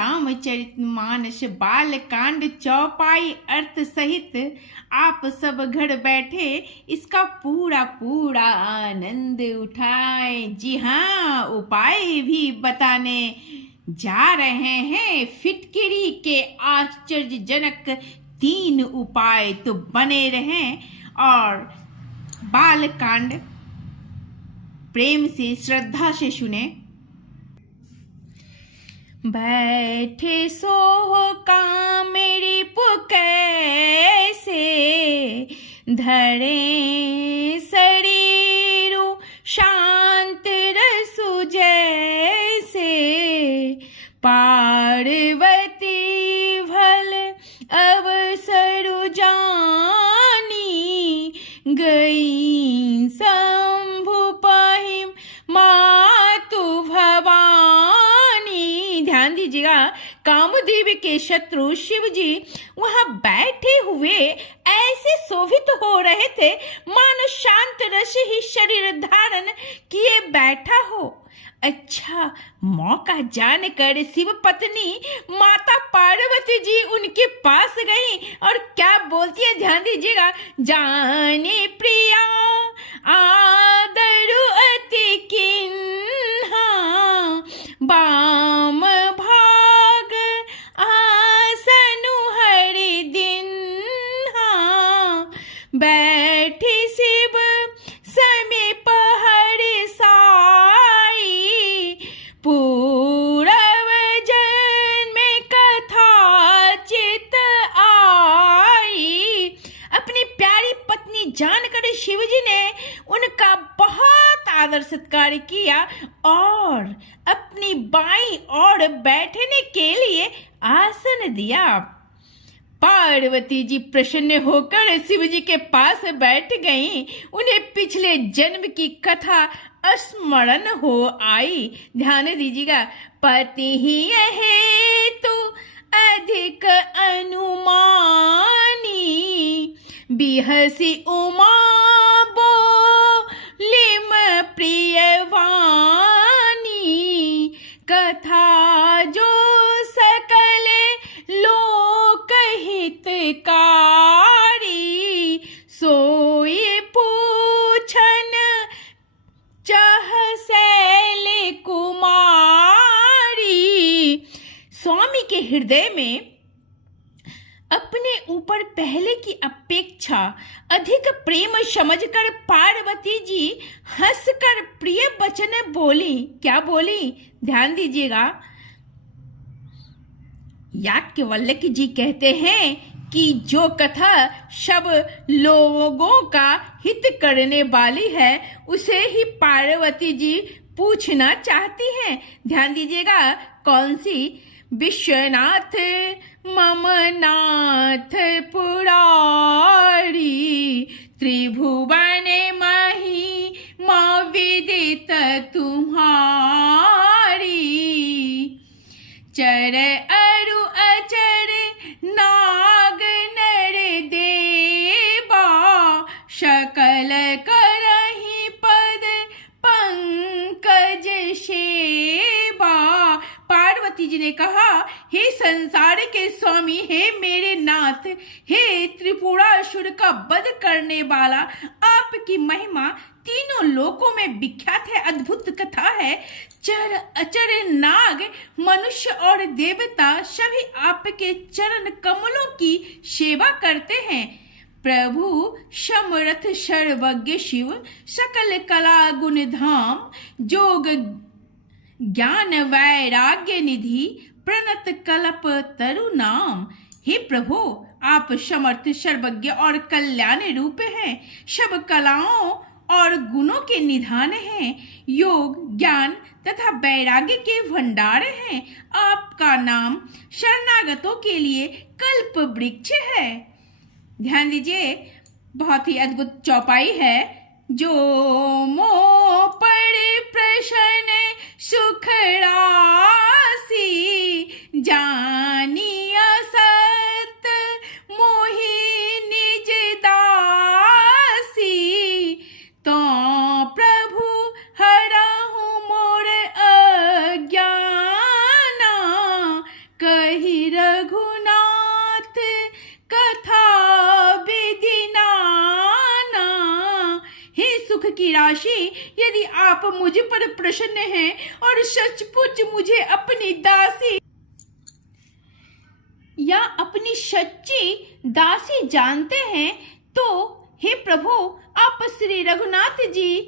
रामचरितमानस बालकांड चौपाई अर्थ सहित आप सब घर बैठे इसका पूरा पूरा आनंद उठाएं। जी हाँ, उपाय भी बताने जा रहे हैं। फिटकिरी के आश्चर्यजनक 3 उपाय, तो बने रहें और बालकांड प्रेम से श्रद्धा से सुने। बैठे सो कामेरी कैसे धरे शरीरु शांत रसु जैसे पार्वती भल अवसरु जानी गई शंभु पाहिम मातु भवानी। ध्यान दीजिएगा, कामदेव के शत्रु शिव जी वहां बैठे हुए ऐसे शोभित हो रहे थे मानो शांत रस ही शरीर धारण किए बैठा हो। अच्छा, मौका जानकर शिव पत्नी माता पार्वती जी उनके पास गई और क्या बोलती है, ध्यान दीजिएगा। जाने प्रिया आदरु अति किन्हा बाम भाग आसनु हरि दिन्हा बैठी शिव समीप हरि साई पूरव जन्म कथा चित आई। अपनी प्यारी पत्नी जानकर शिवजी ने उनका बहुत आदर सत्कार किया और अपनी बाईं ओर बैठने के लिए आसन दिया। पार्वती जी प्रसन्न होकर शिव जी के पास बैठ गईं। उन्हें पिछले जन्म की कथा स्मरण हो आई। ध्यान दीजिएगा, पति ही हेतु अधिक अनुमानी बिहसी उमा बोलिम प्रियवानी कथा जो सकल लोक हितकारी सोई पूछन चाह शैल कुमारी। स्वामी के हृदय में अपने ऊपर पहले की अपेक्षा अधिक प्रेम समझकर पार्वती जी हंसकर प्रिय वचन बोली। क्या बोली, ध्यान दीजिएगा। याज्ञवल्क्य जी कहते हैं कि जो कथा सब लोगों का हित करने वाली है उसे ही पार्वती जी पूछना चाहती हैं। ध्यान दीजिएगा, कौन सी? विश्वनाथ मम नाथ पुरारी त्रिभुवन मही माँ विदित तुम्हारी चर अरु अचर नाग नर देवा सकल करहि पद पंकज सेवा। पार्वती जी ने कहा, हे संसार के स्वामी, हे मेरे नाथ, हे त्रिपुरासुर का वध करने वाला, आपकी महिमा तीनों लोकों में विख्यात है, अद्भुत कथा है। चर अचर नाग मनुष्य और देवता सभी आपके चरण कमलों की सेवा करते हैं। प्रभु समर्थ सर्वज्ञ शिव सकल कला गुण धाम जोग ज्ञान वैराग्य निधि प्रणत कल्प तरु नाम। हे प्रभु, आप समर्थ सर्वज्ञ और कल्याण रूप हैं, सब कलाओं और गुणों के निधान हैं, योग ज्ञान तथा वैराग्य के भंडार हैं। आपका नाम शरणागतों के लिए कल्प वृक्ष है। ध्यान दीजिए, बहुत ही अद्भुत चौपाई है। जो मोह पर प्रसन्न सुख राशि जानिया सत मोहि निज दासी तो प्रभु हरहु मोर अज्ञाना की राशि। यदि आप मुझ पर प्रसन्न हैं और सचमुच मुझे अपनी दासी या अपनी सच्ची दासी जानते हैं, तो हे प्रभु, आप श्री रघुनाथ जी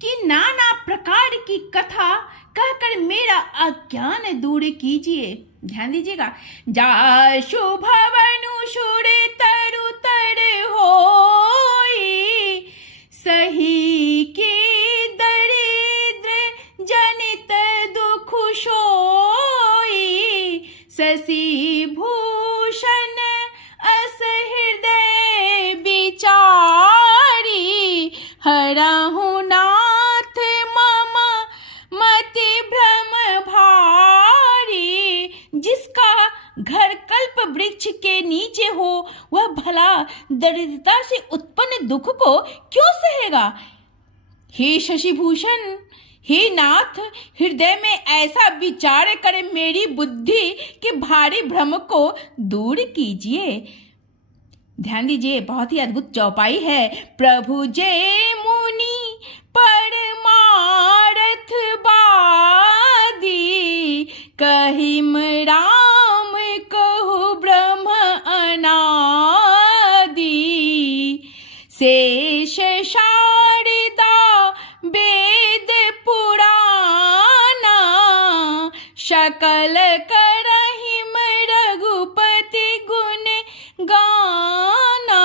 की नाना प्रकार की कथा कहकर मेरा अज्ञान दूर कीजिए। ध्यान दीजिएगा। जाशु भवनु सुरे तरु तर होई, सही के दरिद्र जनित दुख सोई, शशि भूषण अस हृदय विचारी, हरहु नाथ मम मति भ्रम भारी। जिसका घर कल्प वृक्ष के नीचे हो, वह भला दरिद्रता से उत्पन्न दुख को क्यों सहेगा। हे शशिभूषण, हे नाथ, हृदय में ऐसा विचार करे मेरी बुद्धि के भारी भ्रम को दूर कीजिए। ध्यान दीजिए, बहुत ही अद्भुत चौपाई है। प्रभु जय मुनि परमारथ बादी, कहिम राम कहु ब्रह्म अनादि, शेष शारदा वेद पुराना, सकल करहिम रघुपति गुण गाना।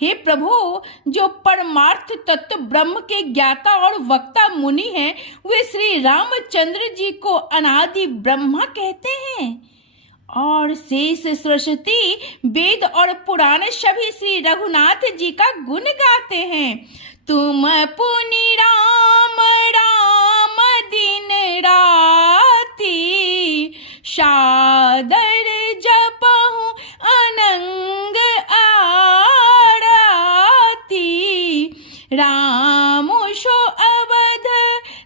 हे प्रभु, जो परमार्थ तत्व ब्रह्म के ज्ञाता और वक्ता मुनि हैं, वे श्री रामचंद्र जी को अनादि ब्रह्मा कहते हैं और शेष सरस्वती वेद और पुराण सभी श्री रघुनाथ जी का गुण गाते हैं। तुम पुनि राम राम दिन राती, सादर जपहु अनंग आरती, राम सो अवध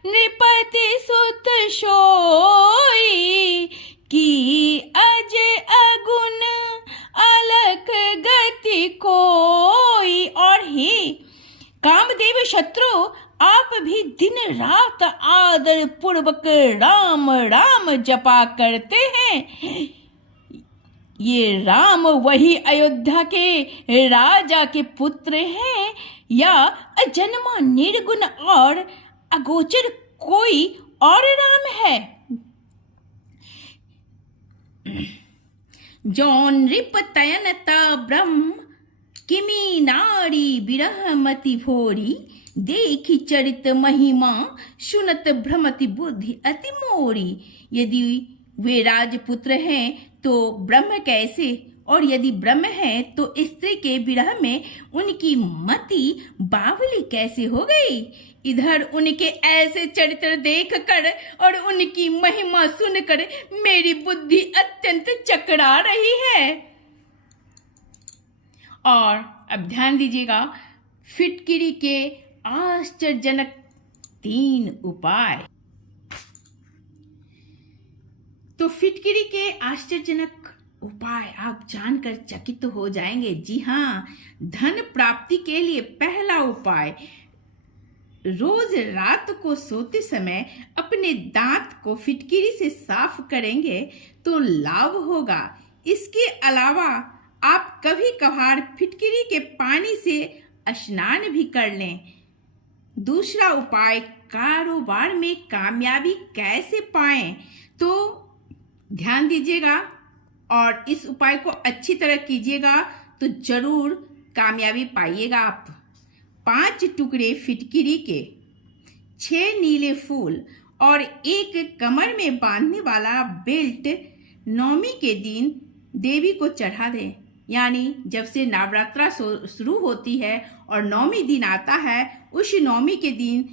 नृपति सुत सोई, की अज अगुण अलख गति कोई। और ही कामदेव शत्रु, आप भी दिन रात आदर पूर्वक राम राम जपा करते हैं। ये राम वही अयोध्या के राजा के पुत्र हैं या अजन्मा निर्गुण और अगोचर कोई और राम है। जौन नृप तयनता ब्रह्म, किमी नारी विरहमति भोरी, देखी चरित महिमा सुनत भ्रमति बुद्धि अति मोरी। यदि वे राजपुत्र हैं तो ब्रह्म कैसे, और यदि ब्रह्म है तो स्त्री के विरह में उनकी मति बावली कैसे हो गई। इधर उनके ऐसे चरित्र देखकर और उनकी महिमा सुनकर मेरी बुद्धि अत्यंत चकरा रही है। और अब ध्यान दीजिएगा, फिटकिरी के आश्चर्यजनक 3 उपाय। तो फिटकिरी के आश्चर्यजनक उपाय आप जानकर चकित हो जाएंगे। जी हाँ, धन प्राप्ति के लिए पहला उपाय, रोज रात को सोते समय अपने दांत को फिटकिरी से साफ करेंगे तो लाभ होगा। इसके अलावा आप कभी कभार फिटकिरी के पानी से स्नान भी कर लें। दूसरा उपाय, कारोबार में कामयाबी कैसे पाएं, तो ध्यान दीजिएगा और इस उपाय को अच्छी तरह कीजिएगा तो जरूर कामयाबी पाइएगा आप। 5 टुकड़े फिटकिरी के, 6 नीले फूल और 1 कमर में बांधने वाला बेल्ट नवमी के दिन देवी को चढ़ा दें। यानी जब से नवरात्रा शुरू होती है और नवमी दिन आता है, उस नवमी के दिन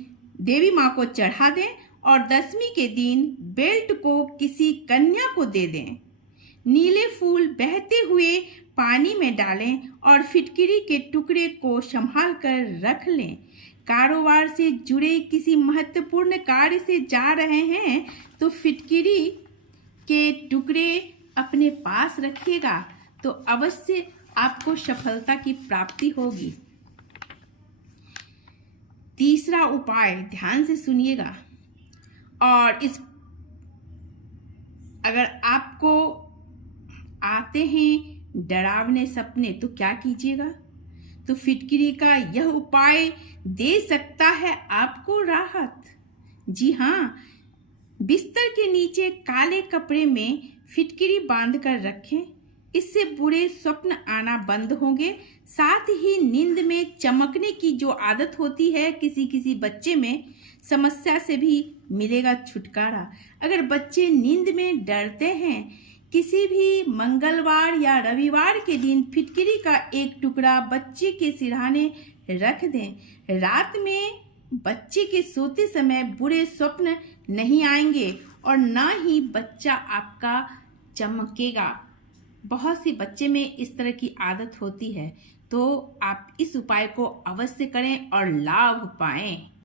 देवी माँ को चढ़ा दें और 10वीं के दिन बेल्ट को किसी कन्या को दे दें। नीले फूल बहते हुए पानी में डालें और फिटकिरी के टुकड़े को संभाल कर रख लें। कारोबार से जुड़े किसी महत्वपूर्ण कार्य से जा रहे हैं तो फिटकिरी के टुकड़े अपने पास रखिएगा तो अवश्य आपको सफलता की प्राप्ति होगी। तीसरा उपाय ध्यान से सुनिएगा। और अगर आपको आते हैं डरावने सपने तो क्या कीजिएगा? तो फिटकिरी का यह उपाय दे सकता है आपको राहत। जी हाँ, बिस्तर के नीचे काले कपड़े में फिटकिरी बांध कर रखें। इससे बुरे स्वप्न आना बंद होंगे। साथ ही नींद में चमकने की जो आदत होती है किसी किसी बच्चे में, समस्या से भी मिलेगा छुटकारा। अगर बच्चे नींद में डरते हैं, किसी भी मंगलवार या रविवार के दिन फिटकिरी का एक टुकड़ा बच्चे के सिरहाने रख दें। रात में बच्चे के सोते समय बुरे स्वप्न नहीं आएंगे और ना ही बच्चा आपका चमकेगा। बहुत सी बच्चे में इस तरह की आदत होती है, तो आप इस उपाय को अवश्य करें और लाभ पाएं।